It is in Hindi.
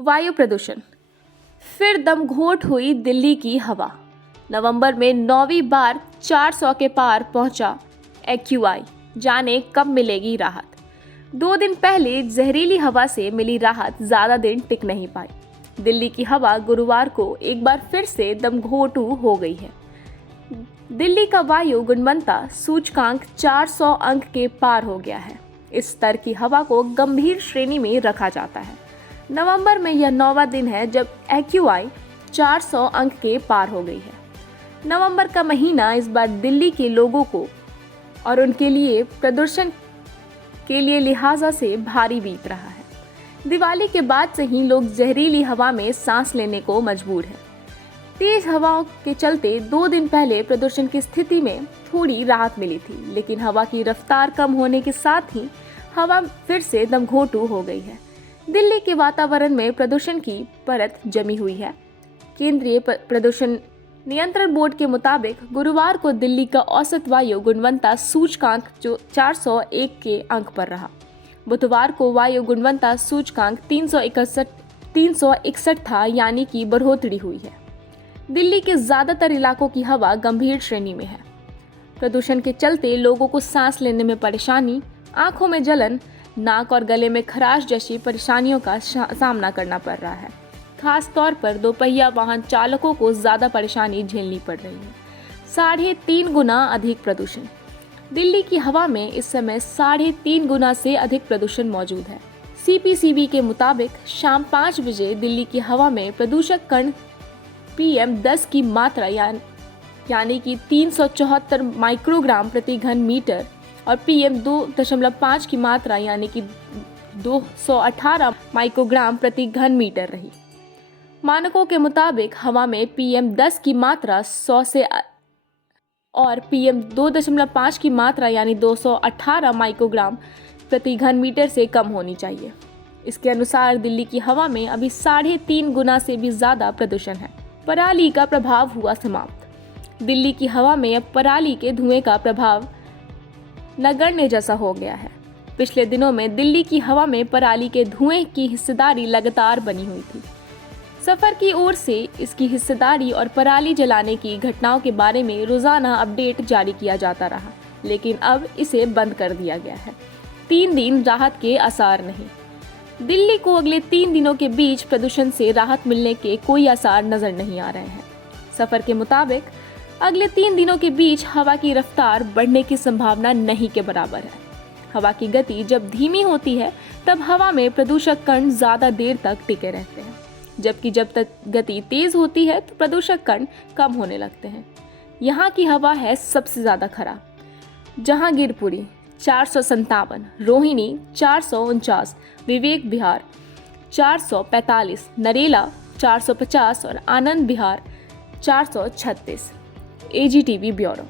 वायु प्रदूषण, फिर दमघोंट हुई दिल्ली की हवा। नवंबर में 9वीं बार 400 के पार पहुंचा एक्यूआई, जाने कब मिलेगी राहत। 2 दिन पहले जहरीली हवा से मिली राहत ज़्यादा दिन टिक नहीं पाई। दिल्ली की हवा गुरुवार को एक बार फिर से दमघोंटू हो गई है। दिल्ली का वायु गुणवत्ता सूचकांक 400 अंक के पार हो गया है। इस स्तर की हवा को गंभीर श्रेणी में रखा जाता है। नवंबर में यह 9वां दिन है जब एक्यूआई 400 अंक के पार हो गई है। नवंबर का महीना इस बार दिल्ली के लोगों को और उनके लिए प्रदूषण के लिए लिहाजा से भारी बीत रहा है। दिवाली के बाद से ही लोग जहरीली हवा में सांस लेने को मजबूर हैं। तेज हवाओं के चलते 2 दिन पहले प्रदूषण की स्थिति में थोड़ी राहत मिली थी, लेकिन हवा की रफ्तार कम होने के साथ ही हवा फिर से दमघोंटू हो गई है। दिल्ली के वातावरण में प्रदूषण की परत जमी हुई है। केंद्रीय प्रदूषण नियंत्रण बोर्ड के मुताबिक गुरुवार को दिल्ली का औसत वायु गुणवत्ता सूचकांक जो 401 के अंक पर रहा। बुधवार को वायु गुणवत्ता सूचकांक 361 था, यानी कि बढ़ोतरी हुई है। दिल्ली के ज़्यादातर इलाकों की हवा गंभीर श्रेणी में है। प्रदूषण के चलते लोगों को सांस लेने में परेशानी, आंखों में जलन, नाक और गले में खराश जैसी परेशानियों का सामना करना पड़ रहा है। खास तौर पर दोपहिया वाहन चालकों को ज़्यादा परेशानी झेलनी पड़ रही है। 3.5 गुना अधिक प्रदूषण। दिल्ली की हवा में इस समय 3.5 गुना से अधिक प्रदूषण मौजूद है। CPCB के मुताबिक शाम 5 बजे दिल्ली की हवा में प्रदूषक कण PM10 की मात्रा यानी कि 374 माइक्रोग्राम प्रति घन मीटर और PM2.5 की मात्रा यानी कि 218 माइक्रोग्राम प्रति घन मीटर रही। मानकों के मुताबिक हवा में PM10 की मात्रा 100 से और PM2.5 की मात्रा यानी 218 माइक्रोग्राम प्रति घन मीटर से कम होनी चाहिए। इसके अनुसार दिल्ली की हवा में अभी 3.5 गुना से भी ज़्यादा प्रदूषण है। पराली का प्रभाव हुआ समाप्त। दिल्ली की हवा में अब पराली के धुएं का प्रभाव नगण्य जैसा हो गया है। पिछले दिनों में दिल्ली की हवा में पराली के धुएं की हिस्सेदारी लगातार बनी हुई थी। सफर की ओर से इसकी हिस्सेदारी और पराली जलाने की घटनाओं के बारे में रोजाना अपडेट जारी किया जाता रहा, लेकिन अब इसे बंद कर दिया गया है। 3 दिन राहत के आसार नहीं। दिल्ली को अगले 3 दिनों के बीच प्रदूषण से राहत मिलने के कोई आसार नजर नहीं आ रहे हैं। सफर के मुताबिक अगले 3 दिनों के बीच हवा की रफ्तार बढ़ने की संभावना नहीं के बराबर है। हवा की गति जब धीमी होती है तब हवा में प्रदूषक कण ज्यादा देर तक टिके रहते हैं, जबकि जब तक गति तेज होती है तो प्रदूषक कण कम होने लगते हैं। यहाँ की हवा है सबसे ज्यादा खराब। जहांगीरपुरी 457, रोहिणी 449, विवेक विहार 445, नरेला 450 और आनंद विहार 436। AGTV bureau.